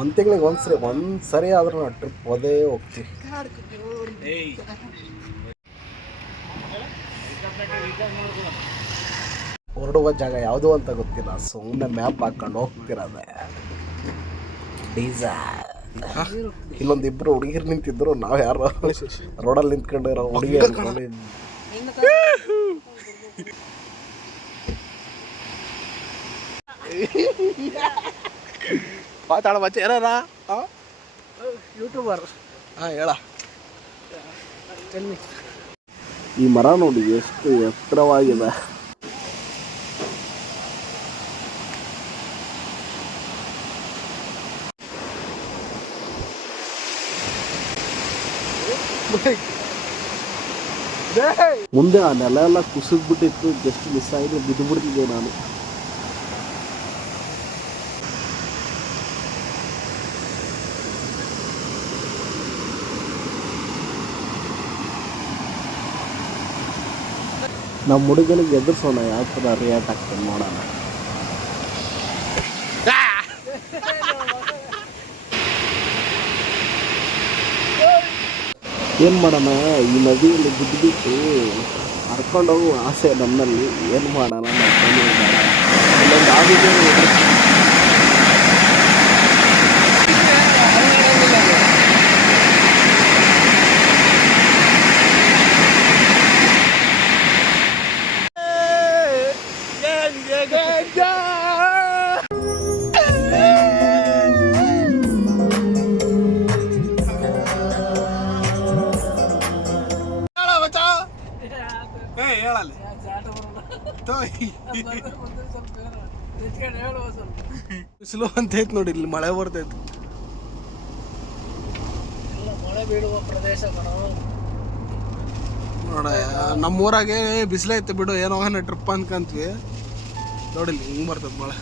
ಒಂದು ತಿಂಗಳಿಗೆ ಒಂದು ಸರಿ ಒಂದು ಸರಿ ಆದ್ರೂ ನಾವು ಟ್ರಿಪ್ ಹೋದೇ ಹೋಗ್ತೀವಿ ಹೊರಡುವ ಜಾಗ ಯಾವುದು ಅಂತ ಗೊತ್ತಿಲ್ಲ. ಸುಮ್ಮನೆ ಮ್ಯಾಪ್ ಹಾಕೊಂಡು ಹೋಗ್ತಿರೋದೆ. ಡೀಸಲ್ ಇಲ್ಲೊಂದು ಇಬ್ರು ಹುಡುಗಿರು ನಿಂತಿದ್ರು, ನಾವು ಯಾರು ರೋಡಲ್ಲಿ ನಿಂತ್ಕೊಂಡಿರೋ ಹುಡುಗಿ ಅನ್ಕೊಂಡಿದ್ವಿ ಮಾತಾಡ ಮಚ್ಚ ಏನಾರ ಯೂಟ್ಯೂಬರ್ ಹಾಂ ಹೇಳ ಈ ಮರ ನೋಡಿ ಎಷ್ಟು ಎತ್ತರವಾಗಿದೆ ಮುಂದೆ ಆ ನೆಲ ಎಲ್ಲ ಕುಸಿದ್ಬಿಟ್ಟಿತ್ತು ಜಸ್ಟ್ ಮಿಸ್ ಆಗಿದೆ ಬಿದ್ದು ಬಿಡ್ತಿದ್ದೆ ನಾನು ನಮ್ಮ ಹುಡುಗನಿಗೆ ಎದುರಿಸೋಣ, ಯಾವ ಥರ ರಿಯಾಕ್ಟ್ ಆಗ್ತದೆ ನೋಡೋಣ. ಏನು ಮಾಡೋಣ, ಈ ನದಿಯಲ್ಲಿ ಬಿದ್ದುಬಿಟ್ಟು ಹರ್ಕೊಂಡೋಗು ಆಸೆ ನಮ್ಮಲ್ಲಿ. ಏನು ಮಾಡೋಣ, ನಮ್ಮ ಇಲ್ಲೊಂದು ಆಗಿದೆ ಹೇಳಲ್ಲಿ. ಬಿಸಿಲು ಅಂತ ಐತೆ ನೋಡಿ ಇಲ್ಲಿ ಮಳೆ ಬರ್ತೈತೆ. ಮಳೆ ಬೀಳುವ ಪ್ರದೇಶ ಕಣೋ. ನೋಡ ನಮ್ಮೂರಾಗೆ ಬಿಸಿಲೈತೆ ಬಿಡು ಏನೋ ಟ್ರಿಪ್ ಅನ್ಕಂತೀವಿ. ನೋಡಿಲ್ಲಿ ಹಿಂಗೆ ಬರ್ತದೆ ಮಳೆ.